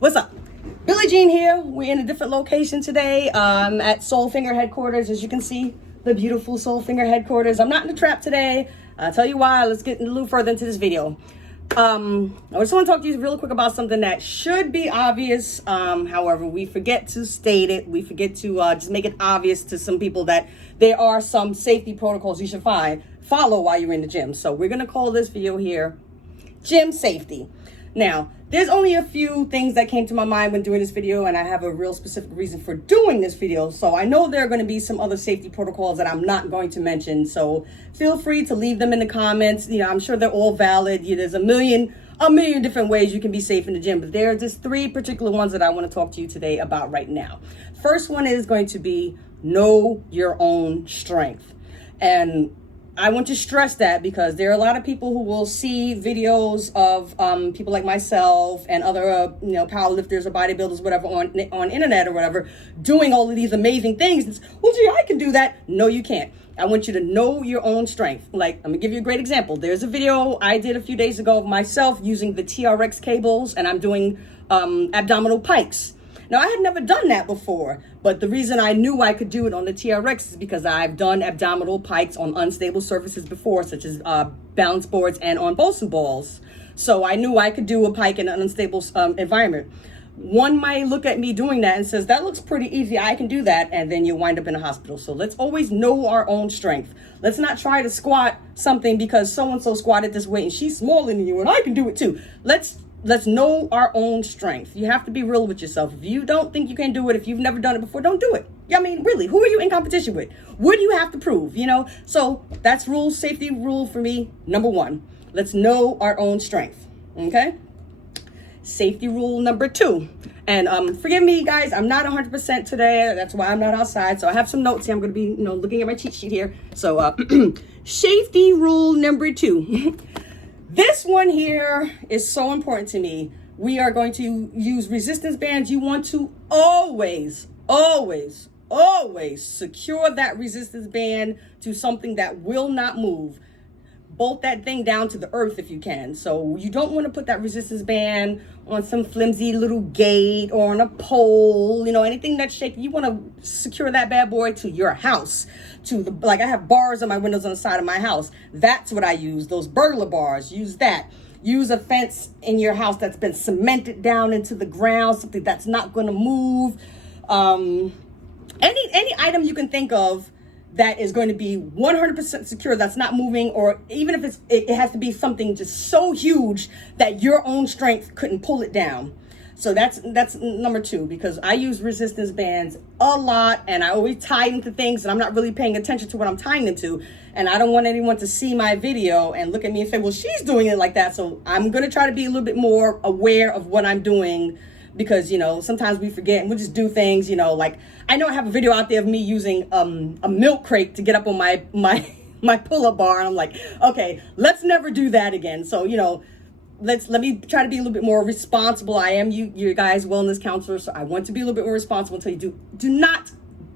What's up? Billie Jean here. We're in a different location today. At Soulfinger headquarters. As you can see, the beautiful Soulfinger headquarters. I'm not in the trap today. I'll tell you why. Let's get a little further into this video. I just want to talk to you real quick about something that should be obvious. However, we forget to state it. We forget to just make it obvious to some people that there are some safety protocols you should follow while you're in the gym. So we're going to call this video here Gym Safety. Now, there's only a few things that came to my mind when doing this video, and I have a real specific reason for doing this video. So I know there are going to be some other safety protocols that I'm not going to mention. So feel free to leave them in the comments. You know, I'm sure they're all valid. There's a million different ways you can be safe in the gym, but there are just three particular ones that I want to talk to you today about right now. First one is going to be know your own strength. And I want to stress that because there are a lot of people who will see videos of people like myself and other powerlifters or bodybuilders, whatever, on internet or whatever, doing all of these amazing things. It's, well, gee, I can do that. No, you can't. I want you to know your own strength. Like, I'm gonna give you a great example. There's a video I did a few days ago of myself using the TRX cables, and I'm doing abdominal pikes. Now, I had never done that before, but the reason I knew I could do it on the TRX is because I've done abdominal pikes on unstable surfaces before, such as balance boards and on Bosu balls. So I knew I could do a pike in an unstable environment. One might look at me doing that and says, that looks pretty easy, I can do that, and then you wind up in a hospital. So let's always know our own strength. Let's not try to squat something because so-and-so squatted this way and she's smaller than you and I can do it too. Let's know our own strength. You have to be real with yourself. If you don't think you can do it, if you've never done it before, don't do it. I mean, really, who are you in competition with? What do you have to prove, So that's safety rule for me, number one. Let's know our own strength, okay? Safety rule number two. And forgive me, guys, I'm not 100% today. That's why I'm not outside. So I have some notes here. I'm going to be, looking at my cheat sheet here. So safety rule number two. This one here is so important to me. We are going to use resistance bands. You want to always secure that resistance band to something that will not move. Bolt that thing down to the earth if you can. So you don't want to put that resistance band on some flimsy little gate or on a pole, anything that's shaky. You want to secure that bad boy to your house, like I have bars on my windows on the side of my house. That's what I use. Those burglar bars, use that. Use a fence in your house that's been cemented down into the ground, something that's not going to move. Any item you can think of that is going to be 100% secure, that's not moving, or even if it has to be something just so huge that your own strength couldn't pull it down. So that's number two, because I use resistance bands a lot and I always tie them to things and I'm not really paying attention to what I'm tying them to. And I don't want anyone to see my video and look at me and say, well, she's doing it like that. So I'm going to try to be a little bit more aware of what I'm doing, because, sometimes we forget and we just do things, like I know I have a video out there of me using a milk crate to get up on my pull-up bar. And I'm like, okay, let's never do that again. So, let me try to be a little bit more responsible. I am you guys wellness counselor, so I want to be a little bit more responsible until you do not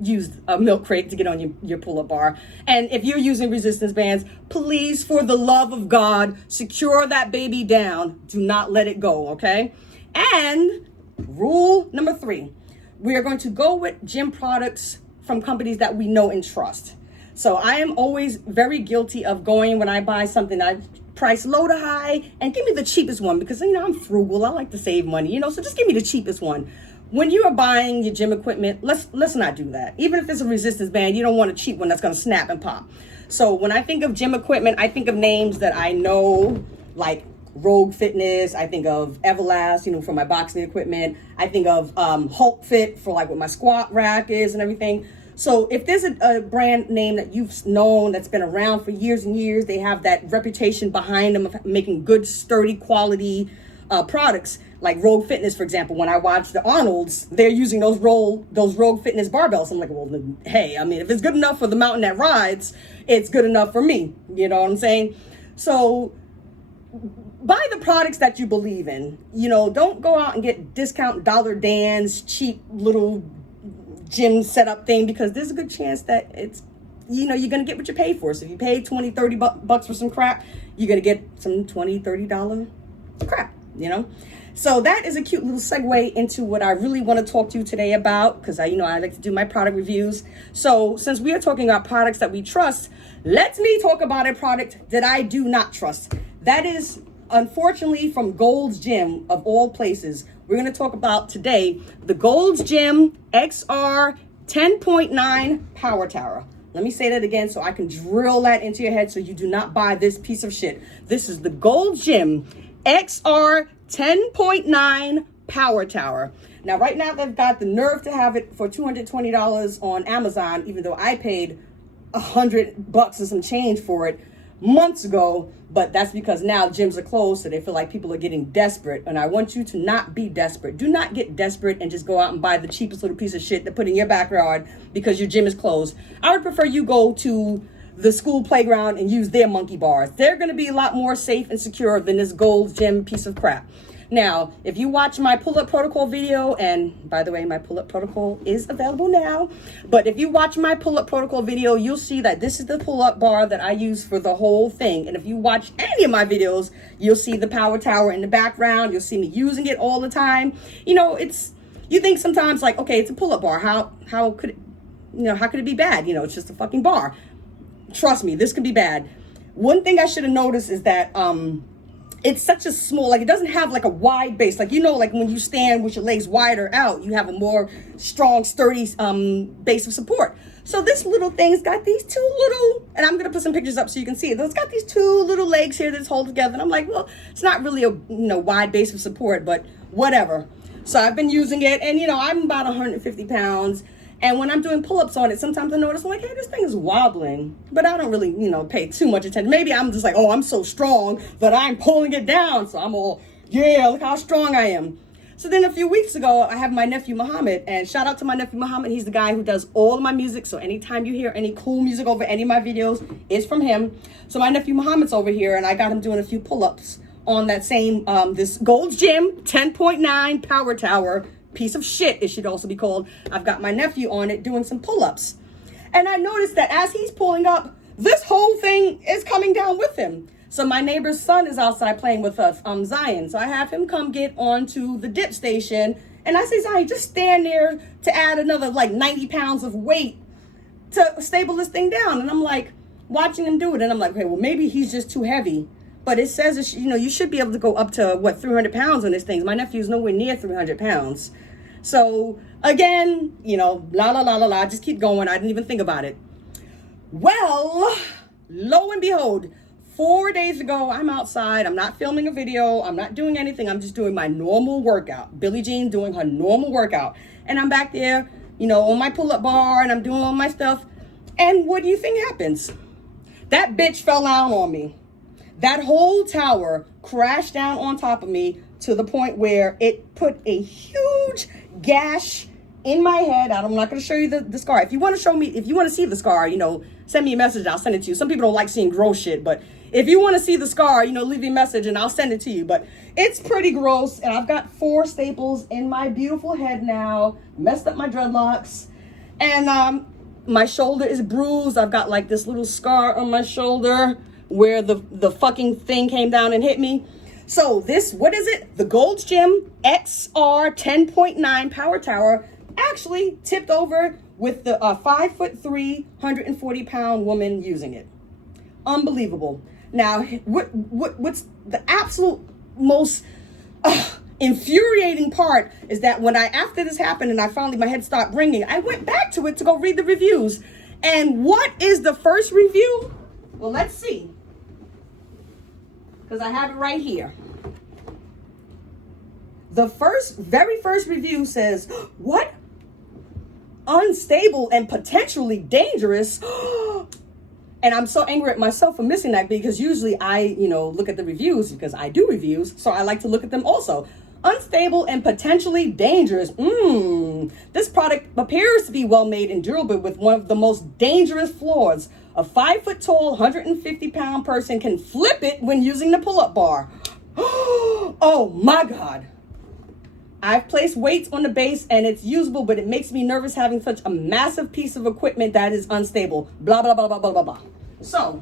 use a milk crate to get on your pull-up bar. And if you're using resistance bands, please, for the love of God, secure that baby down. Do not let it go, okay? And rule number three, we are going to go with gym products from companies that we know and trust. So I am always very guilty of going, when I buy something, I price low to high and give me the cheapest one, because I'm frugal. I like to save money, so just give me the cheapest one. When you are buying your gym equipment, let's not do that. Even if it's a resistance band, you don't want a cheap one that's going to snap and pop. So when I think of gym equipment, I think of names that I know, like Rogue Fitness. I think of Everlast, for my boxing equipment. I think of Hulk Fit for like what my squat rack is and everything. So if there's a brand name that you've known that's been around for years and years, they have that reputation behind them of making good, sturdy, quality products, like Rogue Fitness, for example. When I watch the Arnolds, they're using those Rogue Fitness barbells. I'm like, well, hey, if it's good enough for the mountain that rides, it's good enough for me. You know what I'm saying? So buy the products that you believe in. Don't go out and get discount Dollar Dan's cheap little gym setup thing, because there's a good chance that it's, you're going to get what you pay for. So if you pay $20-30 bucks for some crap, you're going to get some $20-30 crap. you know? So that is a cute little segue into what I really want to talk to you today about, because I like to do my product reviews. So since we are talking about products that we trust, let me talk about a product that I do not trust. That is, unfortunately, from Gold's Gym, of all places. We're going to talk about today the Gold's Gym XR 10.9 Power Tower. Let me say that again so I can drill that into your head so you do not buy this piece of shit. This is the Gold's Gym XR 10.9 Power Tower. Now, right now, they've got the nerve to have it for $220 on Amazon, even though I paid $100 and some change for it months ago. But that's because now gyms are closed, so they feel like people are getting desperate. And I want you to not be desperate. Do not get desperate and just go out and buy the cheapest little piece of shit to put in your backyard because your gym is closed. I would prefer you go to the school playground and use their monkey bars. They're going to be a lot more safe and secure than this Gold's Gym piece of crap. Now, if you watch my pull-up protocol video, and by the way, my pull-up protocol is available now, but if you watch my pull-up protocol video, you'll see that this is the pull-up bar that I use for the whole thing. And if you watch any of my videos, you'll see the power tower in the background. You'll see me using it all the time. You know, you think sometimes like, okay, it's a pull-up bar. How could it be bad? You know, it's just a fucking bar. Trust me, this can be bad. One thing I should have noticed is that it's such a small, like it doesn't have like a wide base. Like, you know, like when you stand with your legs wider out, you have a more strong, sturdy base of support. So this little thing's got these two little, and I'm gonna put some pictures up so you can see it. It's got these two little legs here that's hold together. And I'm like, well, it's not really a wide base of support, but whatever. So I've been using it, and I'm about 150 pounds. And when I'm doing pull-ups on it, sometimes I notice, I'm like, hey, this thing is wobbling. But I don't really, pay too much attention. Maybe I'm just like, oh, I'm so strong that I'm pulling it down. So I'm all, yeah, look how strong I am. So then a few weeks ago, I have my nephew, Muhammad. And shout out to my nephew, Muhammad. He's the guy who does all of my music. So anytime you hear any cool music over any of my videos, it's from him. So my nephew, Muhammad's over here, and I got him doing a few pull-ups on that same, this Gold's Gym 10.9 Power Tower piece of shit, it should also be called. I've got my nephew on it doing some pull-ups. And I noticed that as he's pulling up, this whole thing is coming down with him. So my neighbor's son is outside playing with us, Zion. So I have him come get onto the dip station. And I say, Zion, just stand there to add another like 90 pounds of weight to stable this thing down. And I'm like, watching him do it. And I'm like, okay, well, maybe he's just too heavy. But it says, you should be able to go up to, 300 pounds on this thing. My nephew's nowhere near 300 pounds. So, again, just keep going. I didn't even think about it. Well, lo and behold, 4 days ago, I'm outside. I'm not filming a video. I'm not doing anything. I'm just doing my normal workout. Billie Jean doing her normal workout. And I'm back there, on my pull-up bar, and I'm doing all my stuff. And what do you think happens? That bitch fell down on me. That whole tower crashed down on top of me to the point where it put a huge gash in my head. I'm not going to show you the scar. If you want to see the scar, send me a message. I'll send it to you. Some people don't like seeing gross shit, but if you want to see the scar, leave me a message and I'll send it to you. But it's pretty gross. And I've got 4 staples in my beautiful head now. Messed up my dreadlocks. And my shoulder is bruised. I've got like this little scar on my shoulder where the fucking thing came down and hit me. So this, what is it? The Gold's Gym XR 10.9 Power Tower actually tipped over with the 5'3", 140-pound woman using it. Unbelievable. Now, what's the absolute most infuriating part is that after this happened and my head stopped ringing, I went back to it to go read the reviews. And what is the first review? Well, let's see. Because I have it right here. The very first review says, what? Unstable and potentially dangerous. And I'm so angry at myself for missing that, because usually I, look at the reviews because I do reviews. So I like to look at them also. Unstable and potentially dangerous. This product appears to be well made and durable with one of the most dangerous flaws. A 5-foot-tall, 150-pound person can flip it when using the pull-up bar. Oh my God. I've placed weights on the base and it's usable, but it makes me nervous having such a massive piece of equipment that is unstable. Blah, blah, blah, blah, blah, blah, blah. So,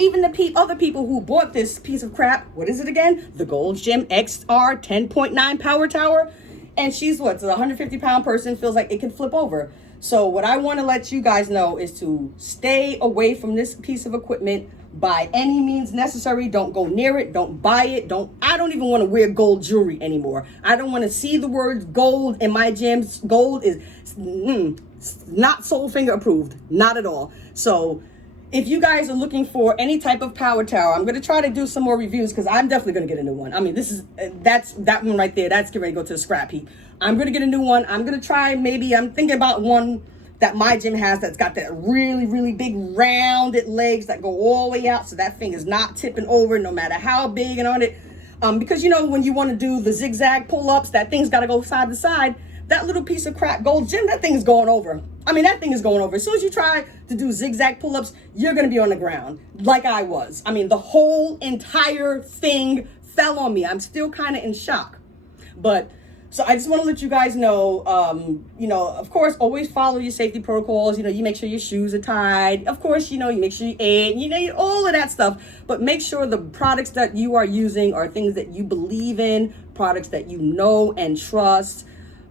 Even the other people who bought this piece of crap, what is it again? The Gold's Gym XR 10.9 Power Tower. And she's what, a 150-pound person, feels like it can flip over. So what I want to let you guys know is to stay away from this piece of equipment by any means necessary. Don't go near it. Don't buy it. I don't even want to wear gold jewelry anymore. I don't want to see the words gold in my gyms. Gold is not Soul Finger approved. Not at all. So if you guys are looking for any type of power tower, I'm going to try to do some more reviews because I'm definitely going to get a new one. I mean, that's that one right there. That's getting ready to go to the scrap heap. I'm going to get a new one. I'm going to try, maybe I'm thinking about one that my gym has that's got that really, really big rounded legs that go all the way out. So that thing is not tipping over no matter how big and on it. Because, you know, when you want to do the zigzag pull-ups, that thing's got to go side to side. That little piece of crap Gold's Gym, that thing is going over. I mean, that thing is going over. As soon as you try to do zigzag pull-ups, you're going to be on the ground like I was. I mean, the whole entire thing fell on me. I'm still kind of in shock. But so I just want to let you guys know, you know, of course, always follow your safety protocols. You know, you make sure your shoes are tied. Of course, you know, you make sure you eat, you know, all of that stuff. But make sure the products that you are using are things that you believe in, products that you know and trust.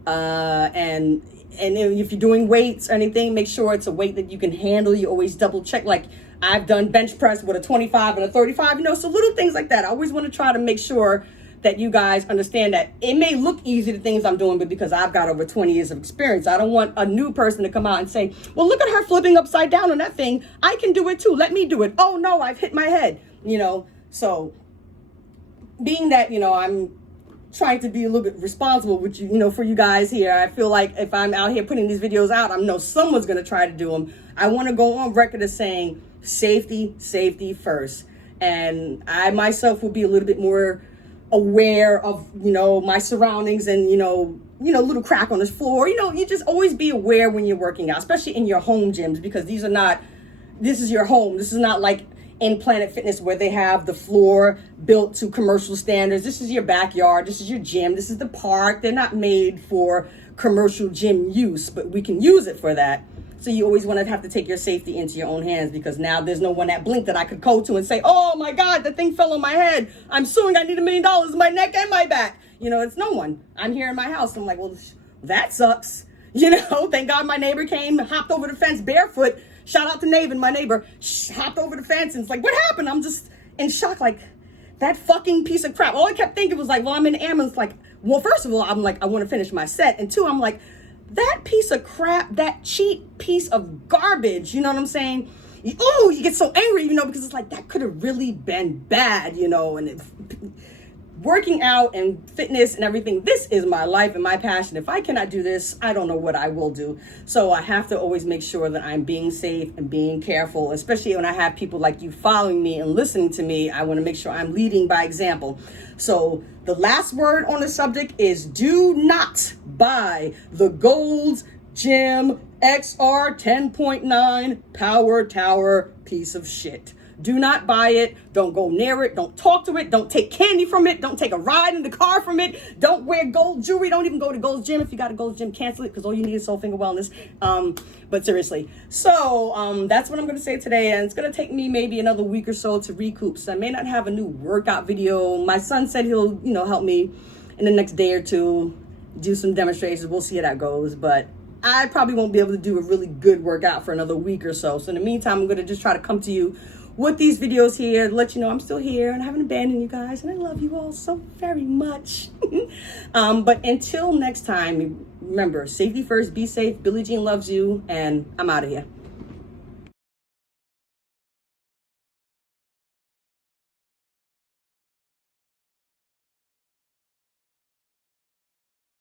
And if you're doing weights or anything, make sure it's a weight that you can handle. You always double check. Like I've done bench press with a 25 and a 35, you know, so little things like that. I always want to try to make sure that you guys understand that it may look easy, the things I'm doing, but because I've got over 20 years of experience, I don't want a new person to come out and say, well, look at her flipping upside down on that thing. I can do it too. Let me do it. Oh no, I've hit my head, you know? So being that, you know, I'm trying to be a little bit responsible with you, you know, for you guys here. I feel like if I'm out here putting these videos out, I know someone's going to try to do them. I want to go on record as saying safety first. And I myself will be a little bit more aware of, you know, my surroundings and, you know, little crack on the floor. You know, you just always be aware when you're working out, especially in your home gyms, because this is your home. This is not like in Planet Fitness where they have the floor built to commercial standards. This is your backyard. This is your gym. This is the park. They're not made for commercial gym use, but we can use it for that. So you always want to have to take your safety into your own hands, because now there's no one at Blink that I could go to and say, oh my God, the thing fell on my head. I'm suing. I need $1 million in my neck and my back. You know, it's no one. I'm here in my house. I'm like, well, that sucks. You know, thank God my neighbor came, hopped over the fence barefoot. Shout out to Navin, my neighbor, hopped over the fence, and it's like, what happened? I'm just in shock, like, that fucking piece of crap. All I kept thinking was like, well, I'm in the ambulance. Like, well, first of all, I'm like, I want to finish my set. And two, I'm like, that piece of crap, that cheap piece of garbage, you know what I'm saying? You get so angry, you know, because it's like, that could have really been bad, you know, and working out and fitness and everything, this is my life and my passion. If I cannot do this, I don't know what I will do. So I have to always make sure that I'm being safe and being careful, especially when I have people like you following me and listening to me. I want to make sure I'm leading by example. So the last word on the subject is do not buy the Gold's Gym XR 10.9 Power Tower piece of shit. Do not buy it. Don't go near it. Don't talk to it. Don't take candy from it. Don't take a ride in the car from it. Don't wear gold jewelry. Don't even go to Gold's Gym. If you got a Gold's Gym, cancel it, because all you need is Soul Finger Wellness. But seriously. So that's what I'm going to say today. And it's going to take me maybe another week or so to recoup. So I may not have a new workout video. My son said he'll, you know, help me in the next day or two do some demonstrations. We'll see how that goes. But I probably won't be able to do a really good workout for another week or so. So in the meantime, I'm going to just try to come to you with these videos here to let you know I'm still here and I haven't abandoned you guys, and I love you all so very much. But until next time, remember, safety first, be safe. Billie Jean loves you, and I'm out of here.